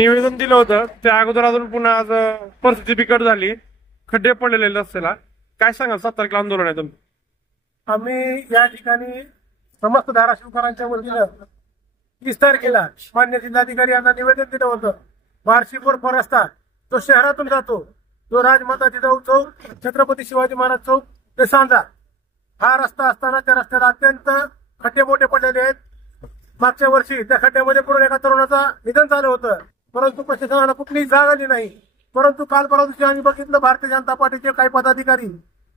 निवेदन दिलं होतं त्या अगोदर अजून पुन्हा आज परिस्थिती बिकट झाली, खड्डे पडलेले रस्त्याला. काय सांगाल 7 तारखेला आंदोलन आहे तुम्ही? आम्ही या ठिकाणी समस्त धाराशिवकरांच्या वतीनं 30 तारखेला मान्य जिल्हाधिकारी यांना निवेदन दिलं होतं. बार्शी बोरफा रस्ता जो शहरातून जातो, जो राजमाता जिजाऊ चौक, छत्रपती शिवाजी महाराज चौक ते सांजा, हा रस्ता असताना त्या रस्त्याला अत्यंत खड्डे मोठे पडलेले आहेत. मागच्या वर्षी त्या खड्ड्यामध्ये पडून एका तरुणाचं निधन झालं होतं, परंतु प्रशासनाला कुठलीही जाग आली नाही. परंतु काल परवा दिवशी आम्ही बघितलं, भारतीय जनता पार्टीचे काही पदाधिकारी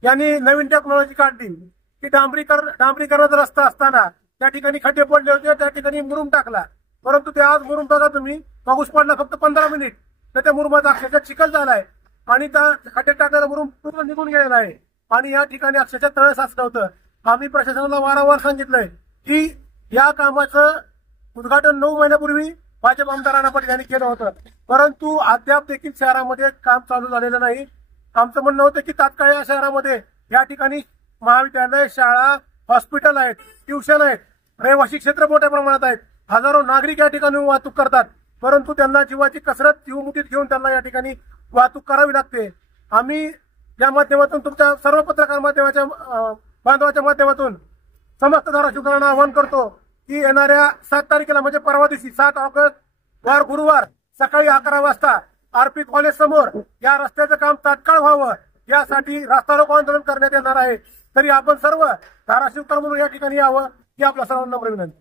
यांनी नवीन टेक्नॉलॉजी काढली की डांबरीकरणाचा रस्ता असताना त्या ठिकाणी खड्डे पडले होते, त्या ठिकाणी मुरुम टाकला. परंतु ते आज मुरुम बघा तुम्ही, पाऊस पडला फक्त 15 मिनिट तर त्या मुरुमाचा अक्षरशः चिखल झालाय आणि त्या खड्ड्यात टाकलेला मुरुम पूर्ण निघून गेलेला आहे आणि या ठिकाणी अक्षरशः तळ साचलं होतं. आम्ही प्रशासनाला वारंवार सांगितलंय की या कामाचं उद्घाटन 9 महिन्यापूर्वी भाजप आमदार राणा पाटील यांनी केलं होतं, परंतु अद्याप देखील शहरामध्ये काम चालू झालेलं नाही. आमचं म्हणणं होतं की तात्काळ या शहरामध्ये या ठिकाणी महाविद्यालय, शाळा, हॉस्पिटल आहेत, ट्युशन आहेत, रहिवासी क्षेत्र मोठ्या प्रमाणात आहेत. हजारो नागरिक या ठिकाणी वाहतूक करतात, परंतु त्यांना जीवाची कसरत जीव मुठीत घेऊन त्यांना या ठिकाणी वाहतूक करावी लागते. आम्ही या माध्यमातून तुमच्या सर्व पत्रकार माध्यमाच्या बांधवाच्या माध्यमातून समस्त धाराशिवकरांना आवाहन करतो की येणाऱ्या 7 तारखेला म्हणजे परवा दिवशी 7 ऑगस्ट वार गुरुवार सकाळी 11 वाजता आरपी कॉलेज समोर या रस्त्याचं काम तात्काळ व्हावं यासाठी रास्ता रोको आंदोलन करण्यात येणार आहे. तरी आपण सर्व धाराशिवकर म्हणून या ठिकाणी यावं ही आपल्या सर्वांना नम्र विनंती.